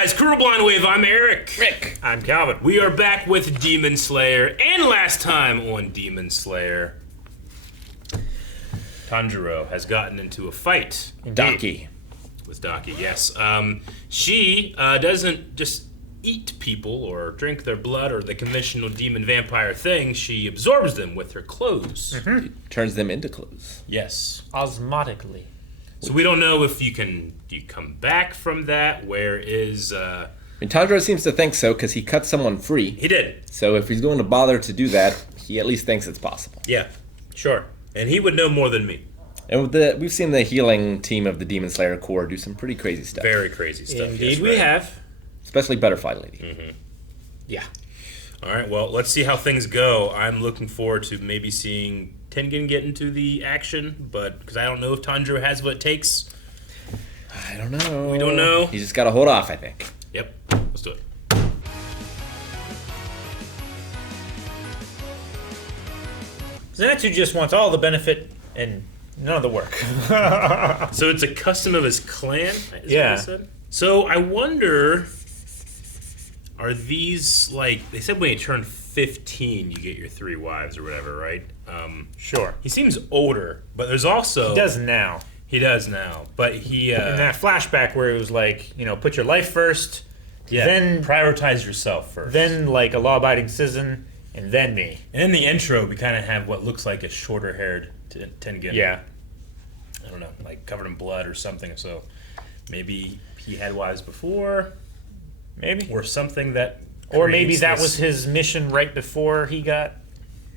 guys, Colonel Blind Wave, I'm Eric. Rick. I'm Calvin. We are back with Demon Slayer, and last time on Demon Slayer, Tanjiro has gotten into a fight. Daki. With Daki, yes. She doesn't just eat people or drink their blood or the conventional demon vampire thing. She absorbs them with her clothes. Mm-hmm. Turns them into clothes. Yes. Osmotically. So we don't know if do you come back from that? Where is... Tanjiro seems to think so because he cut someone free. He did. So if he's going to bother to do that, he at least thinks it's possible. Yeah, sure. And he would know more than me. And we've seen the healing team of the Demon Slayer Corps do some pretty crazy stuff. Very crazy stuff. Indeed, yes, we right. have. Especially Butterfly Lady. Mm-hmm. Yeah. All right, well, let's see how things go. I'm looking forward to maybe seeing Tengen get into the action, but because I don't know if Tanjiro has what it takes. I don't know. We don't know. He's just got to hold off, I think. Yep, let's do it. Zenitsu just wants all the benefit and none of the work. So it's a custom of his clan, is Yeah. what he said? So I wonder, are these, like, they said when you turn 15, you get your 3 wives or whatever, right? Sure. He seems older, but there's also... He does now. He does now, but he... In that flashback where it was like, put your life first, then prioritize yourself first. then like a law-abiding citizen, and then me. And in the intro, we kind of have what looks like a shorter-haired Tengen. Yeah. I don't know, like covered in blood or something. So maybe he had wives before, Maybe. or something that. Or maybe creates that this- was his mission right before he got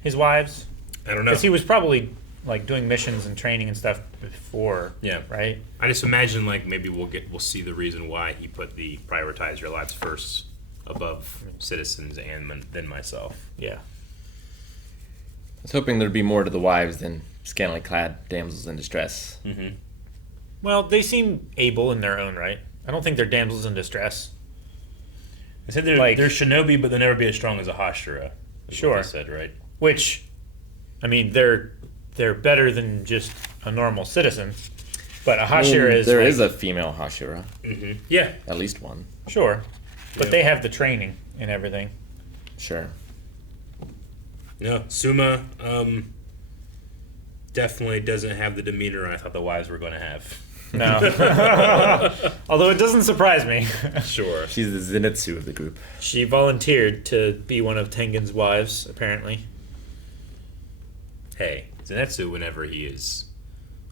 his wives. I don't know. Because he was probably like doing missions and training and stuff before. Yeah. Right? I just imagine like maybe we'll see the reason why he put the prioritize your lives first above citizens and then myself. Yeah. I was hoping there'd be more to the wives than scantily clad damsels in distress. Mm-hmm. Well, they seem able in their own right. I don't think they're damsels in distress. They said they're shinobi, but they'll never be as strong as a Hashira. Is Sure. what they said, right? Which, I mean, they're better than just a normal citizen. But a Hashira is There like, is a female Hashira. Mm-hmm. Yeah. At least one. sure, but Yeah. they have the training and everything. Sure. No, Suma definitely doesn't have the demeanor I thought the wives were going to have. No, although it doesn't surprise me. Sure. She's the Zenitsu of the group. She volunteered to be one of Tengen's wives, apparently. Hey, Zenitsu, whenever he is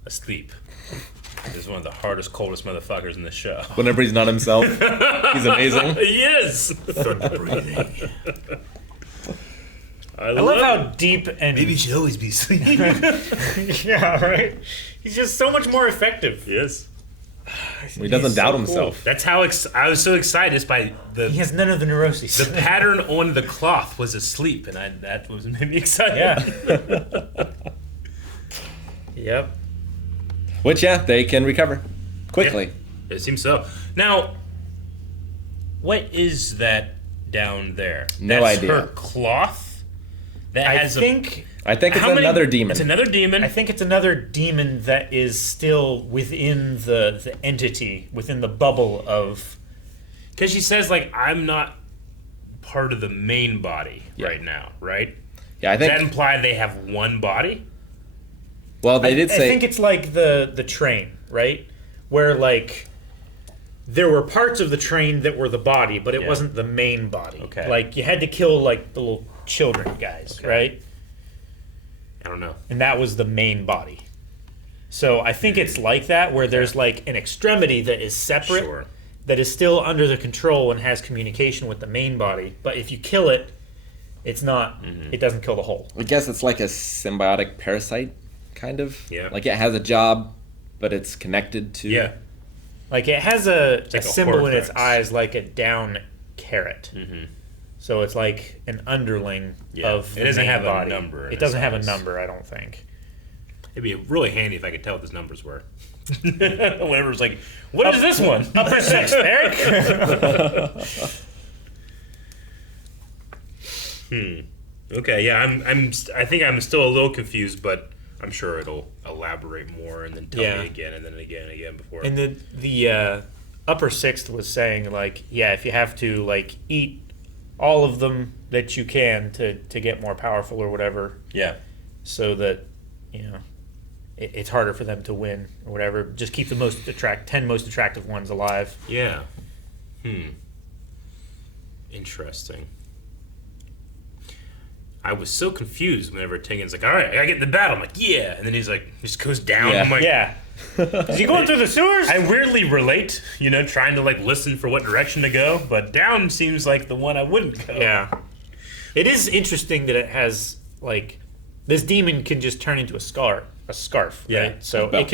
asleep, is one of the hardest, coldest motherfuckers in the show. Whenever he's not himself, he's amazing. He is! Thunder breathing. I I love how deep and Maybe you should always be sleeping. yeah, right. He's just so much more effective. Yes. He doesn't He's doubt so himself. That's how I was so excited just by He has none of the neuroses. the pattern on the cloth was asleep, and that was made me excited. Yeah. Yep. Which, they can recover quickly. Yeah, it seems so. Now, what is that down there? No That's idea. her cloth? That I has think I think it's How many- another demon. It's another demon. I think it's another demon that is still within the entity, within the bubble of. Because she says, like, I'm not part of the main body Yeah. right now, right? Yeah, I Does that think. imply they have one body? Well, they did I say. think it's like the train, right? Where like there were parts of the train that were the body, but it Yeah. wasn't the main body. Okay. Like you had to kill like the little children guys, Okay. right? I don't know. And that was the main body. So I think it's like that, where there's like an extremity that is separate, Sure. that is still under the control and has communication with the main body. But if you kill it, it's not. Mm-hmm. It doesn't kill the whole. I guess it's like a symbiotic parasite, kind of. Yeah. Like it has a job, but it's connected to. Yeah. Like it has a like a symbol in its Horcrux. eyes, like a down carrot. Mm-hmm. So it's like an underling Yeah. of It the doesn't main have a body. number in It doesn't its have a eyes. number, I don't think. It'd be really handy if I could tell what those numbers were. Whenever it's like, what is this one? Upper sixth, Eric. Okay, yeah, I think I'm still a little confused, but I'm sure it'll elaborate more and then tell Yeah. me again and then again and again before. And the Upper Sixth was saying, like, yeah, if you have to, like, eat all of them that you can to get more powerful or whatever, Yeah. so that, it's harder for them to win or whatever. Just keep the 10 most attractive ones alive. Yeah. Interesting. I was so confused whenever Tengen's like, all right, I gotta get in the battle. I'm like, yeah. And then he's like, just goes down. Yeah. I'm like, Yeah. Is he going through the sewers? I weirdly relate, trying to like listen for what direction to go, but down seems like the one I wouldn't go. Yeah. It is interesting that it has, like, this demon can just turn into a scarf, Yeah. right? So A belt.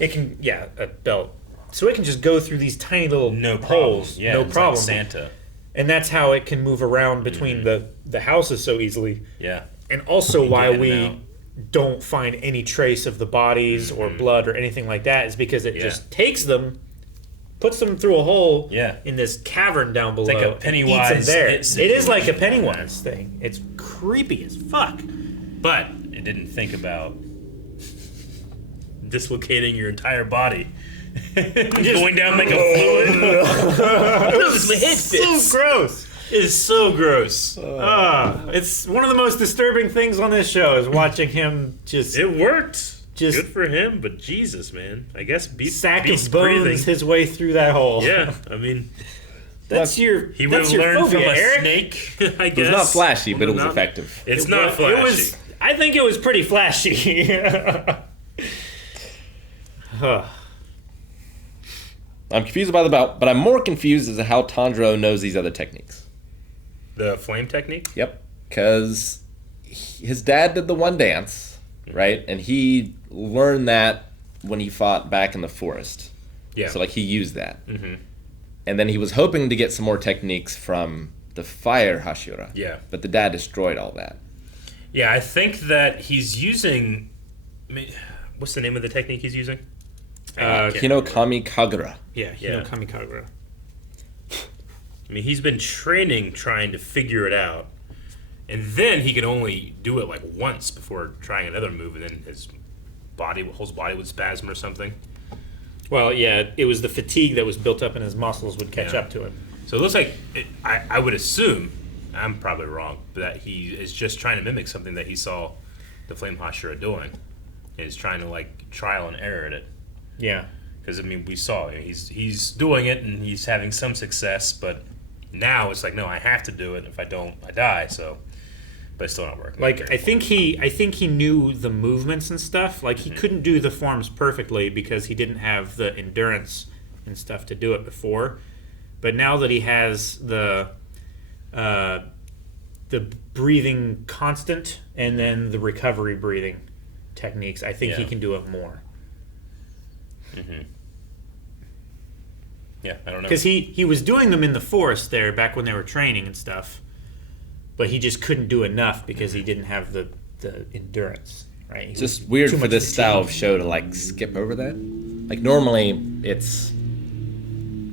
it can, a belt. So it can just go through these tiny little No problem. holes, Yeah, no it's problem. like Santa. And that's how it can move around between the houses so easily. Yeah. And also why get in we and out. don't find any trace of the bodies or blood or anything like that is because it just takes them, puts them through a hole in this cavern down below. like a and Pennywise eats them there. hit It is like a situation. Pennywise thing. It's creepy as fuck. But it didn't think about dislocating your entire body. Going down like a fluid. So gross. It's so gross. It's one of the most disturbing things on this show is watching him just It worked. Just- good for him, but Jesus, man. I guess sack beast of bones breathing. his way through that hole. Yeah, I mean, That's your he would that's have your learned phobia, from a Eric. snake. I guess It was not flashy, but it was Not- effective. It's not flashy. It was. I think it was pretty flashy. I'm confused about the belt, but I'm more confused as to how Tandro knows these other techniques. The flame technique. Yep. Because his dad did the one dance, right? And he learned that when he fought back in the forest. Yeah. So, like, he used that. Mm-hmm. And then he was hoping to get some more techniques from the fire Hashira. Yeah. But the dad destroyed all that. Yeah, I think that he's using. What's the name of the technique he's using? Hinokami Kagura. Yeah, Yeah. Hinokami Kagura. I mean, he's been training trying to figure it out, and then he can only do it like once before trying another move, and then his whole body would spasm or something. Well, yeah, it was the fatigue that was built up in his muscles would catch Yeah. up to him. So it looks like I would assume, I'm probably wrong, but that he is just trying to mimic something that he saw the Flame Hashira doing, and is trying to like trial and error at it. Yeah. Because I mean, we saw he's doing it and he's having some success, but now it's like, no, I have to do it. If I don't, I die. So, but it's still not working. Like I think he knew the movements and stuff. Like he couldn't do the forms perfectly because he didn't have the endurance and stuff to do it before. But now that he has the breathing constant and then the recovery breathing techniques, I think he Yeah. can do it more. Yeah, I don't know. Because he was doing them in the forest there back when they were training and stuff, but he just couldn't do enough because he didn't have the endurance. Right? It's just weird Too for much this fatigue. style of show to like skip over that. Like normally it's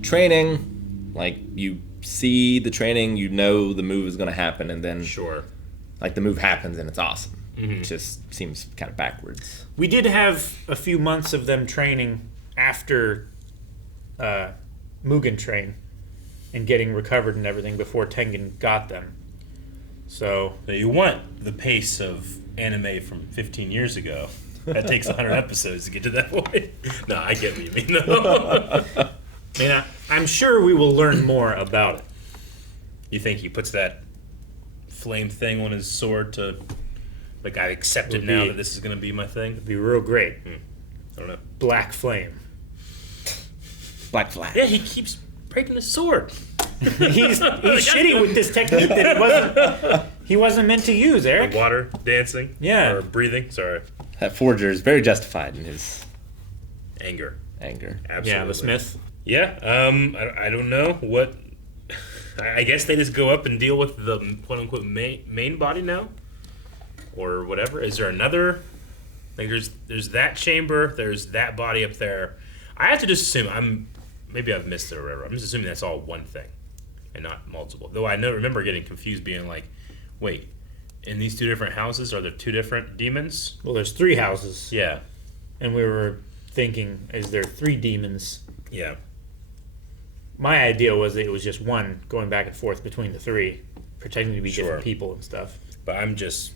training, like you see the training, you know the move is going to happen, and then Sure. like the move happens and it's awesome. It just seems kind of backwards. We did have a few months of them training after Mugen train and getting recovered and everything before Tengen got them. So So you want the pace of anime from 15 years ago. That takes 100 episodes to get to that point. No, I get what you mean, though. I mean, I'm sure we will learn more about it. You think he puts that flame thing on his sword to, like, I accept it Would now be- that this is going to be my thing? It'd be real great. I don't know. Black flame. Black flag. Yeah, he keeps breaking his sword. He's shitty with this technique that he wasn't meant to use, Eric. Water dancing. Yeah. Or breathing. Sorry. That forger is very justified in his Anger. anger. Absolutely. Yeah, the Smith. Yeah. I don't know what. I guess they just go up and deal with the quote unquote main body now, or whatever. Is there another? Like there's that chamber. There's that body up there. I have to just assume maybe I've missed it or whatever. I'm just assuming that's all one thing, and not multiple. Though I remember getting confused, being like, wait, in these two different houses, are there two different demons? Well, there's 3 houses, Yeah. and we were thinking, is there 3 demons? Yeah. My idea was that it was just one going back and forth between the three, pretending to be Sure. different people and stuff. But I'm just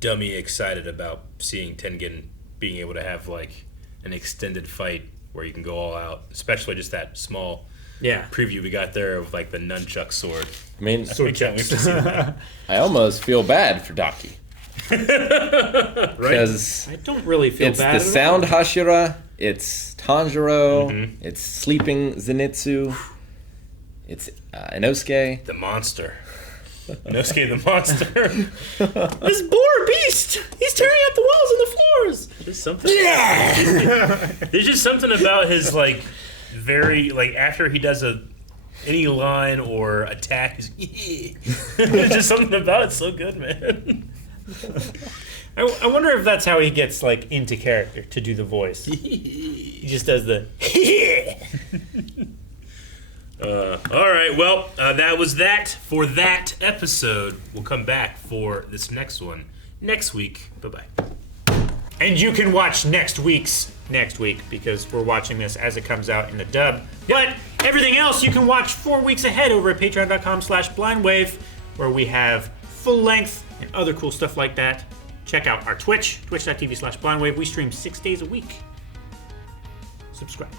dummy excited about seeing Tengen being able to have like an extended fight where you can go all out, especially just that small Yeah. preview we got there of like the nunchuck sword. I mean, We can't wait to see that. I almost feel bad for Daki. Right? Because I don't really feel it's bad the at sound all. Hashira, it's Tanjiro, Mhm. it's sleeping Zenitsu, it's Inosuke. The monster. Inosuke the monster. This boar beast! He's tearing up the walls and the floors! Just something. There's just something about his like very like after he does any line or attack, he's there's just something about it so good, man. I wonder if that's how he gets like into character to do the voice. He just does the All right, well, that was that for that episode. We'll come back for this next one next week. Bye-bye. And you can watch next week because we're watching this as it comes out in the dub. But everything else you can watch 4 weeks ahead over at patreon.com/blindwave, where we have full length and other cool stuff like that. Check out our Twitch, twitch.tv/blindwave. We stream 6 days a week. Subscribe.